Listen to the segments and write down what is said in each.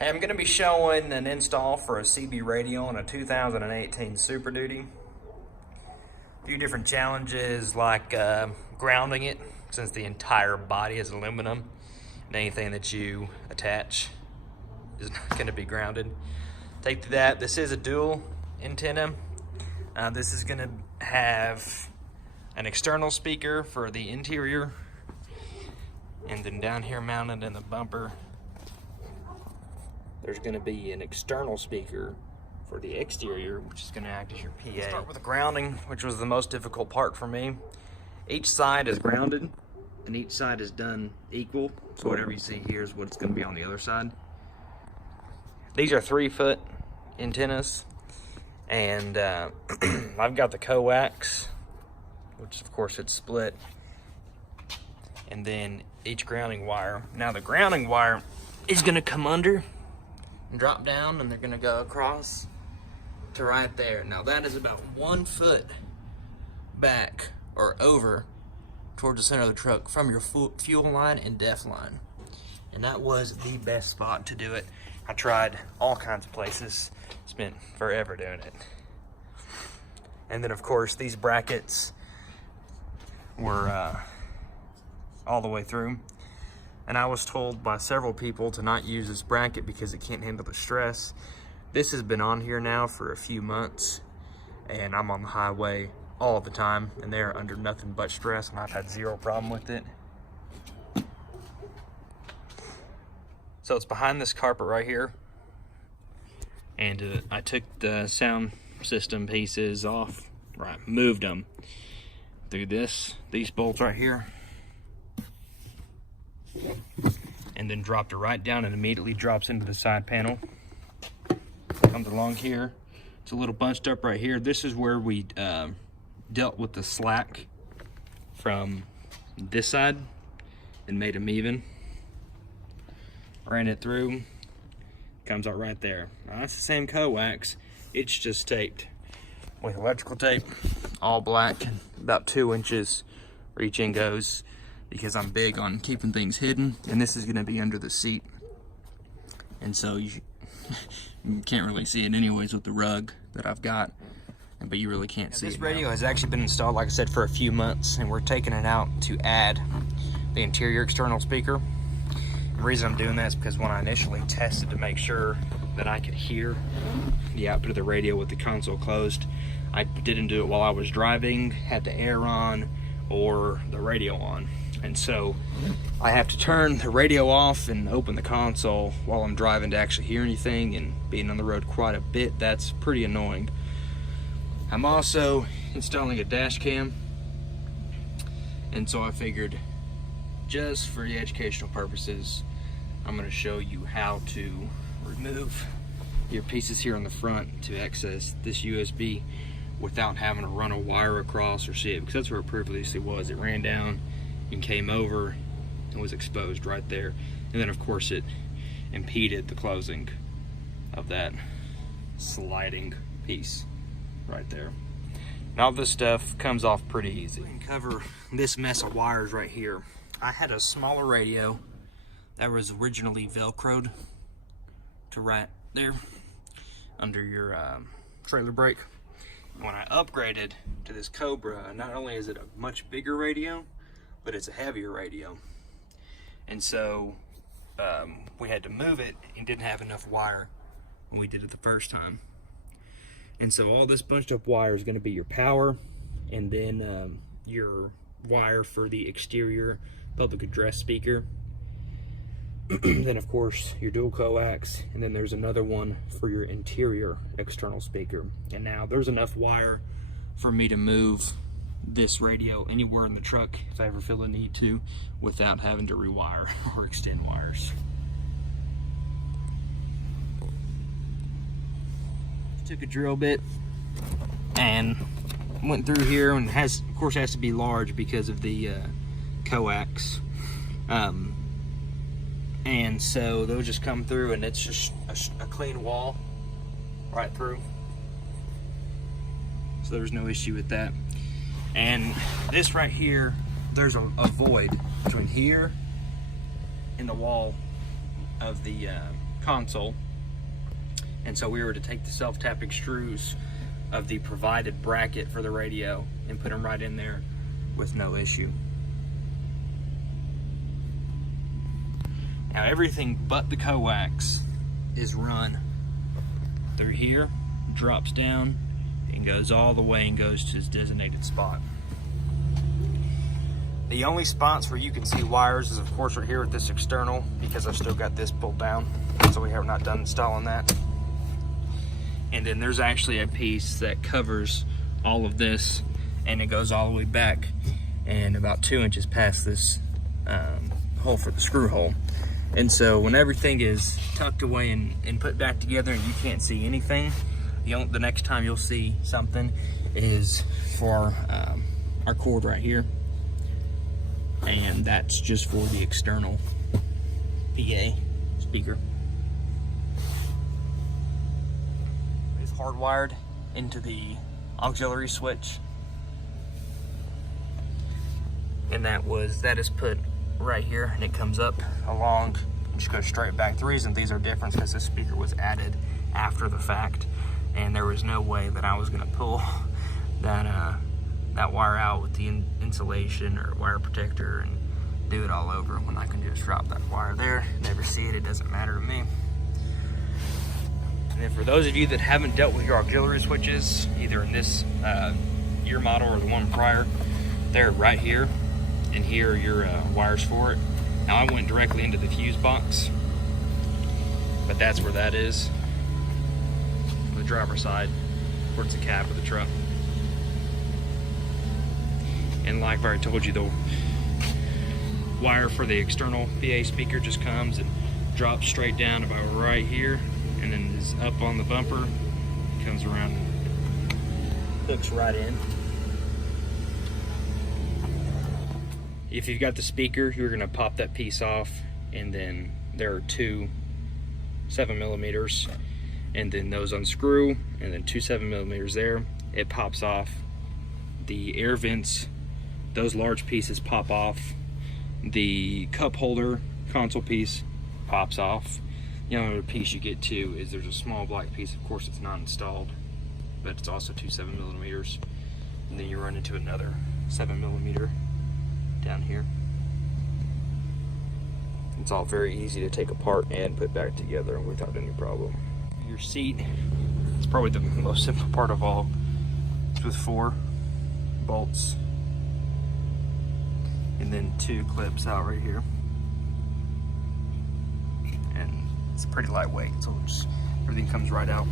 Hey, I'm going to be showing an install for a CB radio on a 2018 SuperDuty. A few different challenges like grounding it, since the entire body is aluminum and anything that you attach is not going to be grounded. Take to that. This is a dual antenna. This is going to have an external speaker for the interior, and then down here mounted in the bumper there's going to be an external speaker for the exterior, which is going to act as your PA. Let's start with the grounding, which was the most difficult part for me. Each side is grounded and each side is done equal, so whatever you see here is what's going to be on the other side. These are 3-foot antennas, and I've got the coax, which of course it's split, and then each grounding wire. Now the grounding wire is going to come under and drop down, and they're going to go across to right there. Now that is about 1 foot back or over towards the center of the truck from your fuel line and def line, and that was the best spot to do it. I tried all kinds of places, spent forever doing it. And then of course these brackets were all the way through, and I was told by several people to not use this bracket because it can't handle the stress. This has been on here now for a few months, and I'm on the highway all the time, and they're under nothing but stress, and I've had zero problem with it. So it's behind this carpet right here, and I took the sound system pieces off, right, moved them through these bolts right here, and then dropped it right down, and immediately drops into the side panel. Comes along here, it's a little bunched up right here. This is where we dealt with the slack from this side and made them even. Ran it through, comes out right there. Now, that's the same coax, it's just taped with electrical tape, all black, about 2 inches where each end goes, because I'm big on keeping things hidden, and this is going to be under the seat, and so you can't really see it anyways with the rug that I've got, but you really can't see it. This radio has actually been installed, like I said, for a few months, and we're taking it out to add the interior external speaker. The reason I'm doing that is because when I initially tested to make sure that I could hear the output of the radio with the console closed, I didn't do it while I was driving, had the air on or the radio on. And so I have to turn the radio off and open the console while I'm driving to actually hear anything, and being on the road quite a bit, that's pretty annoying. I'm also installing a dash cam, and so I figured, just for the educational purposes, I'm going to show you how to remove your pieces here on the front to access this USB without having to run a wire across or see it, because that's where it previously was. It ran down and came over and was exposed right there, and then of course it impeded the closing of that sliding piece right there. And all this stuff comes off pretty easy. We can cover this mess of wires right here. I had a smaller radio that was originally velcroed to right there under your trailer brake. When I upgraded to this Cobra, not only is it a much bigger radio, but it's a heavier radio, and so we had to move it and didn't have enough wire when we did it the first time. And so all this bunched up wire is going to be your power, and then your wire for the exterior public address speaker, then of course your dual coax, and then there's another one for your interior external speaker. And now there's enough wire for me to move this radio anywhere in the truck if I ever feel a need to, without having to rewire or extend wires. Took a drill bit and went through here, and has, of course, has to be large because of the coax, and so they'll just come through, and it's just a clean wall right through, so there's no issue with that. And this right here, there's a void between here and the wall of the console. And so we were to take the self-tapping screws of the provided bracket for the radio and put them right in there with no issue. Now everything but the coax is run through here, drops down, and goes all the way and goes to its designated spot. The only spots where you can see wires is of course right here with this external, because I've still got this pulled down, so we have not done installing that. And then there's actually a piece that covers all of this, and it goes all the way back and about 2 inches past this hole for the screw hole. And so when everything is tucked away and put back together and you can't see anything, the next time you'll see something is for our cord right here. And that's just for the external PA speaker. It's hardwired into the auxiliary switch. And that is put right here, and it comes up along and just goes straight back. The reason these are different is because this speaker was added after the fact, and there was no way that I was going to pull that wire out with the insulation or wire protector and do it all over when I can just drop that wire there, never see it, it doesn't matter to me. And then for those of you that haven't dealt with your auxiliary switches, either in this year model or the one prior, they're right here, and here are your wires for it. Now I went directly into the fuse box, but that's where that is, on the driver's side, towards the cab of the truck. And like I already told you, the wire for the external PA speaker just comes and drops straight down about right here, and then is up on the bumper, comes around and hooks right in. If you've got the speaker, you're gonna pop that piece off, and then there are two 7mm, and then those unscrew, and then two 7mm there. It pops off. The air vents, those large pieces pop off. The cup holder console piece pops off. The only other piece you get to is there's a small black piece. Of course, it's not installed, but it's also two 7mm. And then you run into another 7mm down here. It's all very easy to take apart and put back together without any problem. Your seat is probably the most simple part of all. It's with 4 bolts and then 2 clips out right here, and it's pretty lightweight, so just everything comes right out.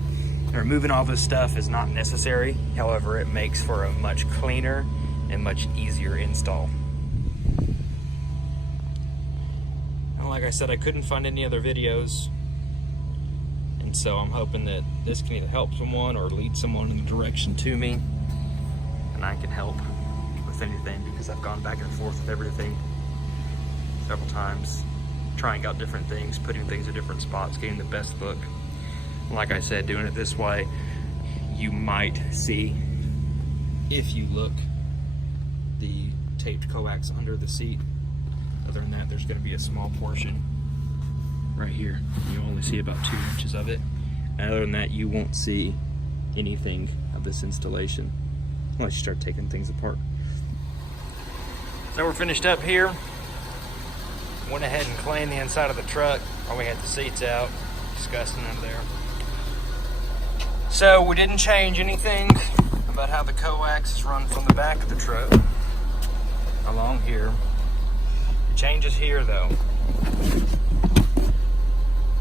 And removing all this stuff is not necessary, however it makes for a much cleaner and much easier install. And like I said, I couldn't find any other videos, and so I'm hoping that this can either help someone or lead someone in the direction to me, and I can help with anything, because I've gone back and forth with everything several times, trying out different things, putting things in different spots, getting the best look. And like I said, doing it this way, you might see, if you look, the taped coax under the seat. Other than that, there's going to be a small portion right here. You only see about 2 inches of it. And other than that, you won't see anything of this installation unless you start taking things apart. So we're finished up here. Went ahead and cleaned the inside of the truck while we had the seats out. Disgusting under there. So we didn't change anything about how the coax is run from the back of the truck along here. It changes here though.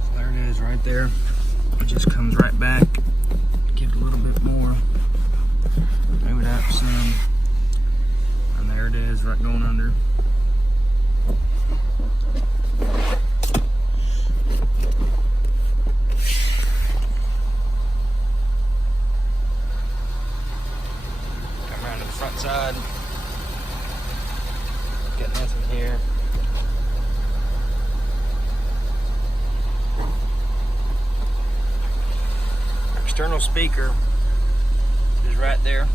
So there it is right there. It just comes right back. Give it a little bit more. Move it up some. And there it is, right going under. Come around to the front side. Got nothing here. External speaker is right there.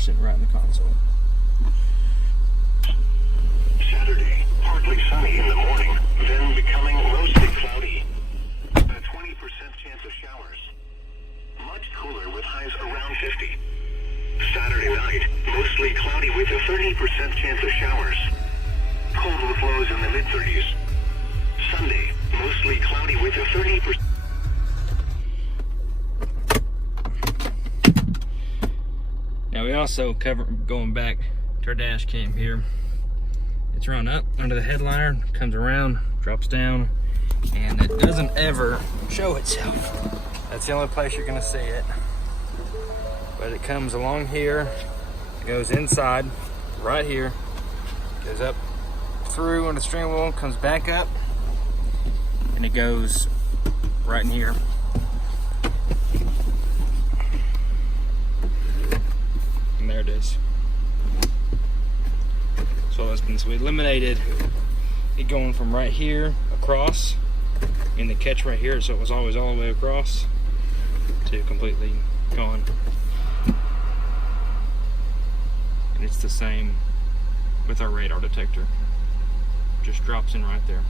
sitting right in the console. Saturday, partly sunny in the morning, then becoming mostly cloudy. A 20% chance of showers. Much cooler with highs around 50. Saturday night, mostly cloudy with a 30% chance of showers. Cold with lows in the mid-30s. Sunday, mostly cloudy with a 30%. Now we also cover, going back to our dash cam here, it's run up under the headliner, comes around, drops down, and it doesn't ever show itself. That's the only place you're gonna see it. But it comes along here, it goes inside, right here, goes up through on the steering wheel, comes back up, and it goes right in here. And there it is. So we eliminated it going from right here across in the catch right here, so it was always all the way across, to completely gone. And it's the same with our radar detector. Just drops in right there.